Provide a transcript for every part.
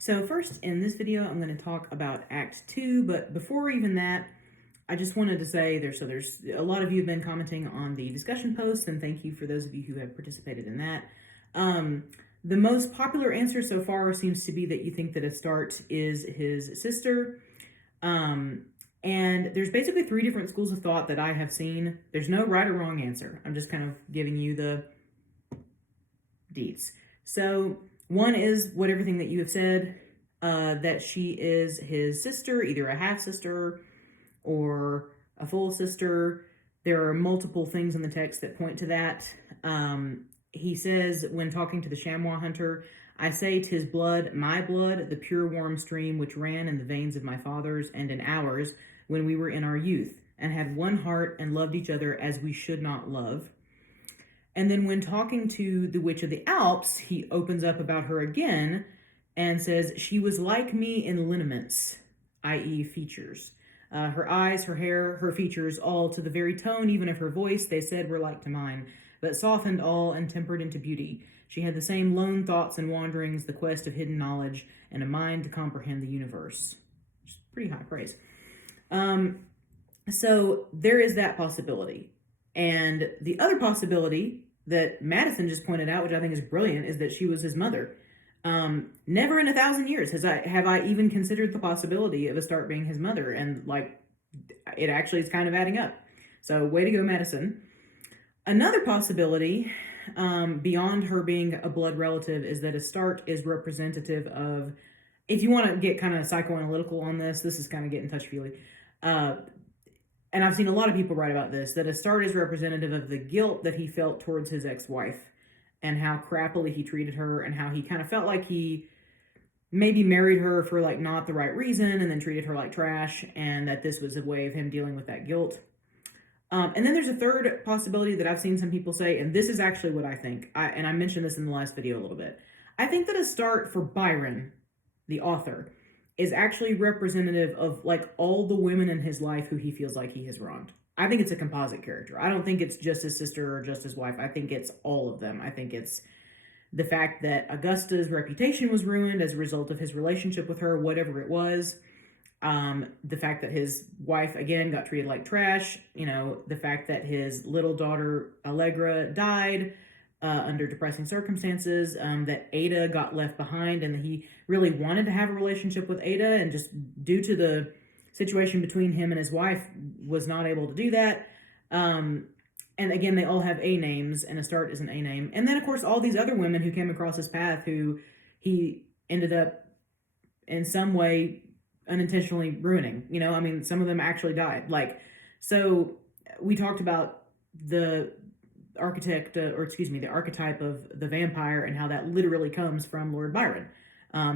So first, in this video, I'm going to talk about Act 2, but before even that, I just wanted to say there's a lot of you have been commenting on the discussion posts, and thank you for those of you who have participated in that. The most popular answer so far seems to be that you think that Astarte is his sister. And there's basically three different schools of thought that I have seen. There's no right or wrong answer. I'm just kind of giving you the deets. So one is what everything that you have said, that she is his sister, either a half-sister or a full sister. There are multiple things in the text that point to that. He says, when talking to the chamois hunter, I say 'tis blood, my blood, the pure warm stream which ran in the veins of my fathers and in ours when we were in our youth, and had one heart and loved each other as we should not love. And then when talking to the Witch of the Alps, he opens up about her again and says, she was like me in lineaments, i.e. features. Her eyes, her hair, her features, all to the very tone even of her voice, they said were like to mine, but softened all and tempered into beauty. She had the same lone thoughts and wanderings, the quest of hidden knowledge, and a mind to comprehend the universe. Which is pretty high praise. So there is that possibility. And the other possibility that Madison just pointed out, which I think is brilliant, is that she was his mother. Never in 1,000 years have I even considered the possibility of Astarte being his mother, and it actually is kind of adding up. So way to go, Madison. Another possibility, beyond her being a blood relative, is that Astarte is representative of, if you want to get kind of psychoanalytical on this is kind of getting touchy-feely. And I've seen a lot of people write about this, that Astarte is representative of the guilt that he felt towards his ex-wife and how crappily he treated her, and how he kind of felt like he maybe married her for not the right reason and then treated her like trash, and that this was a way of him dealing with that guilt. And then there's a third possibility that I've seen some people say, and this is actually what I think, and I mentioned this in the last video a little bit. I think that Astarte for Byron, the author, is actually representative of all the women in his life who he feels like he has wronged. I think it's a composite character. I don't think it's just his sister or just his wife. I think it's all of them. I think it's the fact that Augusta's reputation was ruined as a result of his relationship with her, whatever it was. The fact that his wife, again, got treated like trash. The fact that his little daughter, Allegra, died under depressing circumstances, that Ada got left behind, and that he really wanted to have a relationship with Ada, and just due to the situation between him and his wife was not able to do that. And again, they all have A names, and Astarte is an A name. And then, of course, all these other women who came across his path who he ended up in some way unintentionally ruining. Some of them actually died. So we talked about the the archetype of the vampire, and how that literally comes from Lord Byron.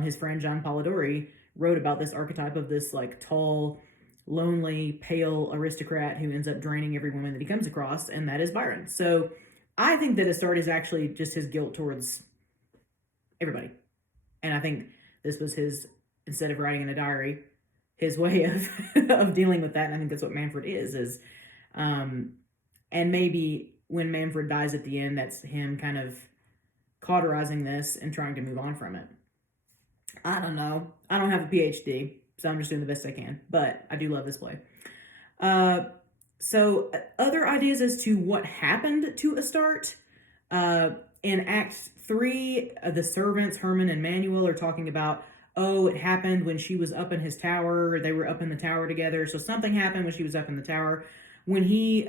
His friend John Polidori wrote about this archetype of this tall, lonely, pale aristocrat who ends up draining every woman that he comes across, and that is Byron. So I think that Astarte is actually just his guilt towards everybody. And I think this was his, instead of writing in a diary, his way of of dealing with that. And I think that's what Manfred is and maybe when Manfred dies at the end, that's him kind of cauterizing this and trying to move on from it. I don't know. I don't have a PhD, so I'm just doing the best I can. But I do love this play. So other ideas as to what happened to Astarte. In Act 3, the servants, Herman and Manuel, are talking about, it happened when she was up in his tower. They were up in the tower together. So something happened when she was up in the tower. When he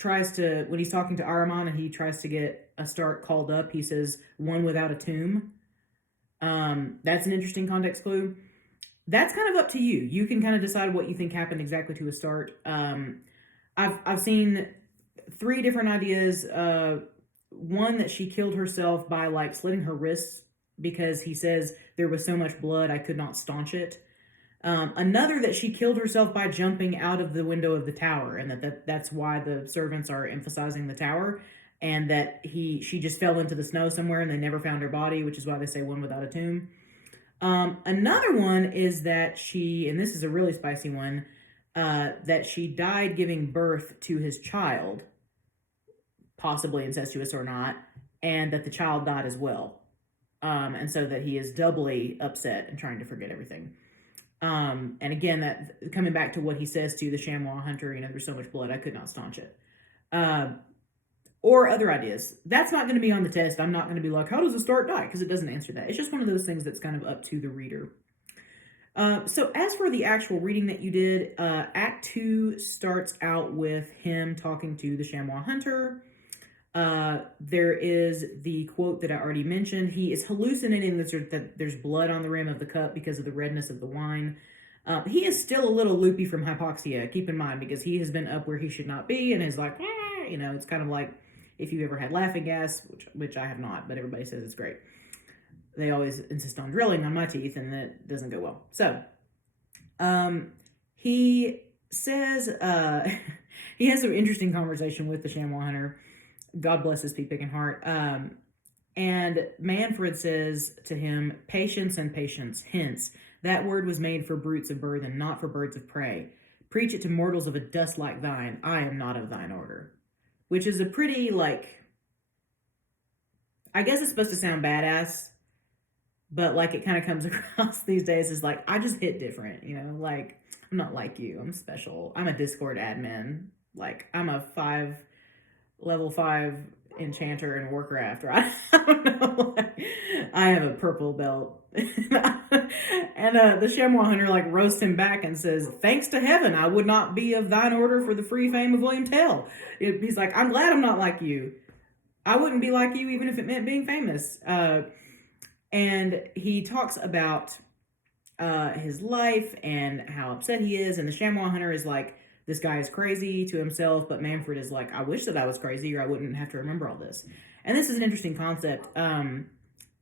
when he's talking to Ahriman and he tries to get Astarte called up, he says, one without a tomb. That's an interesting context clue. That's kind of up to you. You can kind of decide what you think happened exactly to Astarte. I've seen 3 different ideas. One, that she killed herself by slitting her wrists because he says there was so much blood I could not staunch it. Another, that she killed herself by jumping out of the window of the tower, and that's why the servants are emphasizing the tower, and that she just fell into the snow somewhere and they never found her body, which is why they say one without a tomb. Another one is that she, and this is a really spicy one, that she died giving birth to his child, possibly incestuous or not, and that the child died as well. And so that he is doubly upset and trying to forget everything. And again, that coming back to what he says to the chamois hunter, there's so much blood, I could not staunch it. Or other ideas. That's not going to be on the test. I'm not going to be like, how does the Stark die? Because it doesn't answer that. It's just one of those things that's kind of up to the reader. So as for the actual reading that you did, Act 2 starts out with him talking to the chamois hunter. There is the quote that I already mentioned. He is hallucinating that there's blood on the rim of the cup because of the redness of the wine. He is still a little loopy from hypoxia, keep in mind, because he has been up where he should not be and is like, it's kind of like if you've ever had laughing gas, which I have not, but everybody says it's great. They always insist on drilling on my teeth, and that doesn't go well. So, he says, he has an interesting conversation with the chamois hunter. God bless his pea-picking heart. And Manfred says to him, patience and patience. Hence, that word was made for brutes of burthen, not for birds of prey. Preach it to mortals of a dust like thine. I am not of thine order. Which is a pretty, I guess it's supposed to sound badass, but it kind of comes across these days as I just hit different, I'm not like you. I'm special. I'm a Discord admin. I'm a level 5 enchanter in Warcraft, right? I don't know. I have a purple belt. And the chamois hunter roasts him back and says, thanks to heaven, I would not be of thine order for the free fame of William Tell. He's like, I'm glad I'm not like you. I wouldn't be like you even if it meant being famous. And he talks about his life and how upset he is. And the chamois hunter is like, this guy is crazy to himself, but Manfred is like, I wish that I was crazy or I wouldn't have to remember all this. And this is an interesting concept.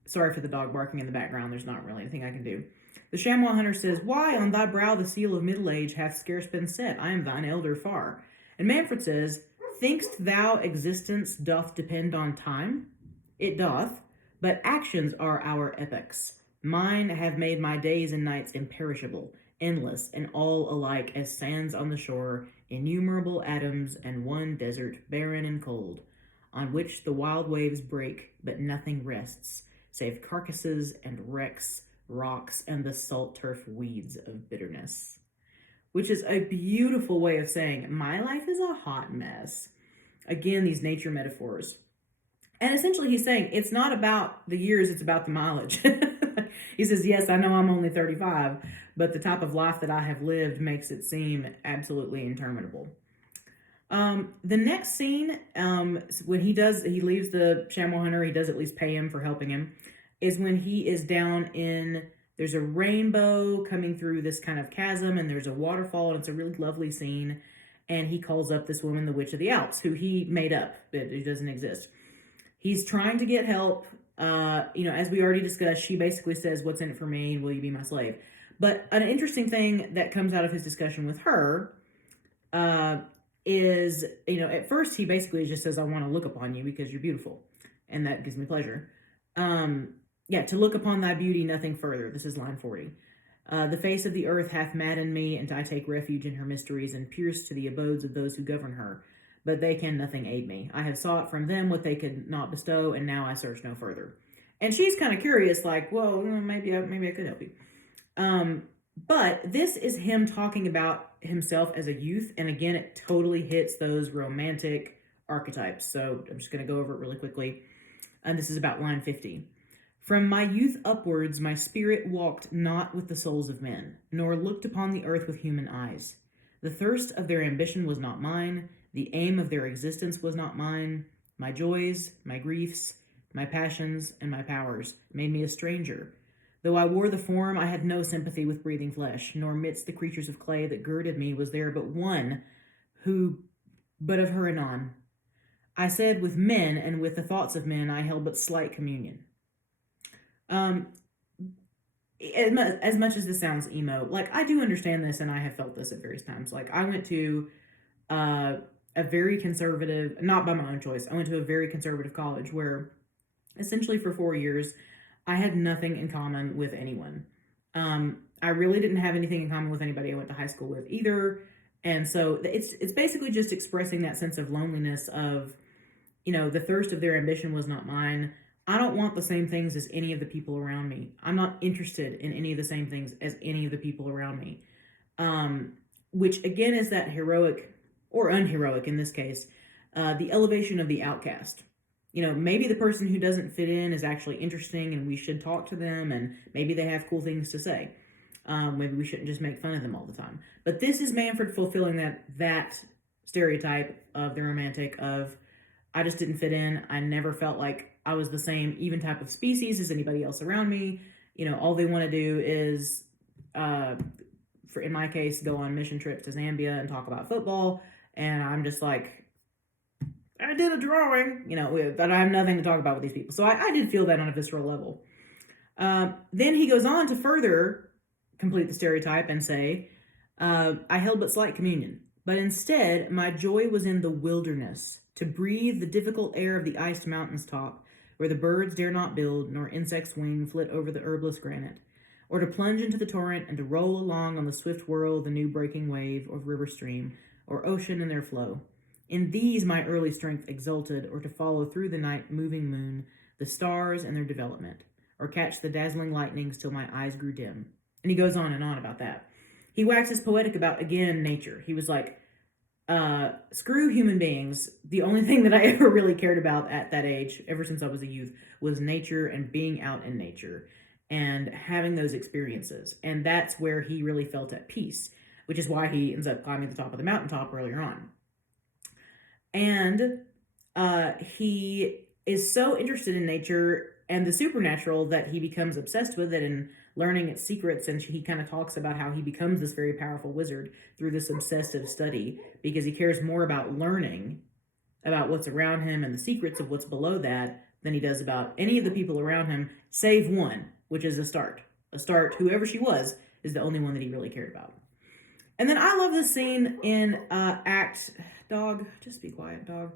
Sorry for the dog barking in the background. There's not really anything I can do. The chamois hunter says, why on thy brow the seal of middle age hath scarce been set? I am thine elder far. And Manfred says, think'st thou existence doth depend on time? It doth, but actions are our epochs. Mine have made my days and nights imperishable, endless, and all alike as sands on the shore, innumerable atoms, and one desert, barren and cold, on which the wild waves break, but nothing rests, save carcasses and wrecks, rocks, and the salt turf weeds of bitterness. Which is a beautiful way of saying, my life is a hot mess. Again, these nature metaphors. And essentially he's saying, it's not about the years, it's about the mileage. He says, yes, I know I'm only 35, but the type of life that I have lived makes it seem absolutely interminable. The next scene, when he leaves the chamois hunter, he does at least pay him for helping him, is when he is down there's a rainbow coming through this kind of chasm, and there's a waterfall, and it's a really lovely scene, and he calls up this woman, the Witch of the Alps, who he made up, but it doesn't exist. He's trying to get help. As we already discussed, she basically says, what's in it for me? Will you be my slave? But an interesting thing that comes out of his discussion with her is, at first he basically just says, I want to look upon you because you're beautiful. And that gives me pleasure. To look upon thy beauty, nothing further. This is line 40. The face of the earth hath maddened me, and I take refuge in her mysteries and pierce to the abodes of those who govern her. But they can nothing aid me. I have sought from them what they could not bestow, and now I search no further. And she's kind of curious, well, maybe I could help you. But this is him talking about himself as a youth, and again, it totally hits those romantic archetypes. So I'm just going to go over it really quickly. And this is about line 50. From my youth upwards, my spirit walked not with the souls of men, nor looked upon the earth with human eyes. The thirst of their ambition was not mine. The aim of their existence was not mine. My joys, my griefs, my passions, and my powers made me a stranger. Though I wore the form, I had no sympathy with breathing flesh, nor midst the creatures of clay that girded me was there but one but of her anon. I said, with men and with the thoughts of men I held but slight communion. As much as this sounds emo, I do understand this, and I have felt this at various times. I went to a very conservative, not by my own choice, I went to a very conservative college where essentially for 4 years, I had nothing in common with anyone. I really didn't have anything in common with anybody I went to high school with either. And so it's basically just expressing that sense of loneliness of, the thirst of their ambition was not mine. I don't want the same things as any of the people around me. I'm not interested in any of the same things as any of the people around me. Um, which again is that heroic or unheroic in this case, the elevation of the outcast. Maybe the person who doesn't fit in is actually interesting and we should talk to them and maybe they have cool things to say. Maybe we shouldn't just make fun of them all the time. But this is Manfred fulfilling that stereotype of the romantic of I just didn't fit in. I never felt like I was the same even type of species as anybody else around me. All they want to do is, in my case, go on mission trips to Zambia and talk about football. And I'm just like, I did a drawing, but I have nothing to talk about with these people. So I did feel that on a visceral level. Then he goes on to further complete the stereotype and say, I held but slight communion, but instead my joy was in the wilderness, to breathe the difficult air of the iced mountain's top, where the birds dare not build, nor insects wing flit over the herbless granite, or to plunge into the torrent and to roll along on the swift whirl of the new breaking wave of river stream, or ocean in their flow. In these my early strength exulted, or to follow through the night moving moon, the stars and their development, or catch the dazzling lightnings till my eyes grew dim. And he goes on and on about that. He waxes poetic about, again, nature. He was like, screw human beings. The only thing that I ever really cared about at that age, ever since I was a youth, was nature and being out in nature and having those experiences. And that's where he really felt at peace, which is why he ends up climbing the top of the mountaintop earlier on. And he is so interested in nature and the supernatural that he becomes obsessed with it and learning its secrets. And he kind of talks about how he becomes this very powerful wizard through this obsessive study because he cares more about learning about what's around him and the secrets of what's below that than he does about any of the people around him, save one, which is Astarte. Astarte, whoever she was, is the only one that he really cared about. And then I love this scene in Dog, just be quiet, dog.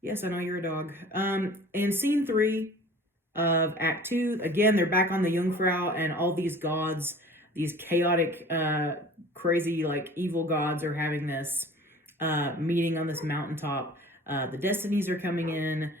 Yes, I know you're a dog. In scene 3 of Act 2, again, they're back on the Jungfrau, and all these gods, these chaotic, crazy, evil gods are having this meeting on this mountaintop. The Destinies are coming in,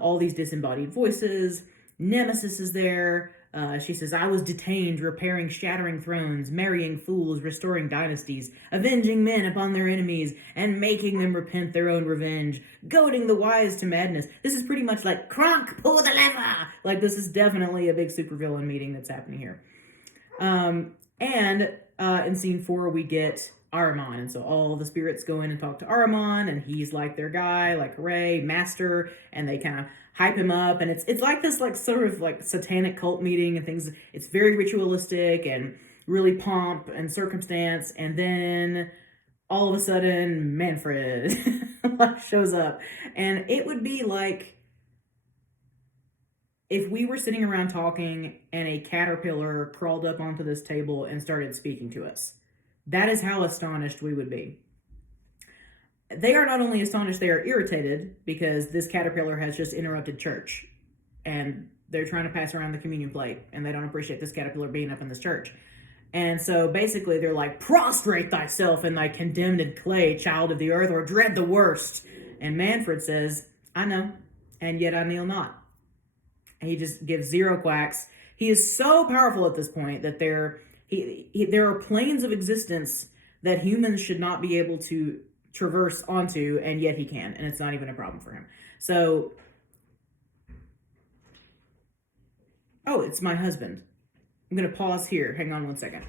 all these disembodied voices. Nemesis is there. She says, I was detained, repairing shattering thrones, marrying fools, restoring dynasties, avenging men upon their enemies, and making them repent their own revenge, goading the wise to madness. This is pretty much like, Kronk, pull the lever! This is definitely a big supervillain meeting that's happening here. And in scene 4, we get Ahriman, and so all the spirits go in and talk to Ahriman, and he's like their guy, hooray, master, and they kind of hype him up, and it's like this sort of satanic cult meeting and things. It's very ritualistic and really pomp and circumstance, and then all of a sudden Manfred shows up, and it would be like if we were sitting around talking and a caterpillar crawled up onto this table and started speaking to us. That is how astonished we would be. They are not only astonished, they are irritated because this caterpillar has just interrupted church and they're trying to pass around the communion plate and they don't appreciate this caterpillar being up in this church. And so basically they're like, prostrate thyself in thy condemned clay, child of the earth, or dread the worst. And Manfred says, I know, and yet I kneel not. And he just gives zero quacks. He is so powerful at this point that there are planes of existence that humans should not be able to traverse onto, and yet he can, and it's not even a problem for him. So, oh, it's my husband. I'm going to pause here. Hang on one second.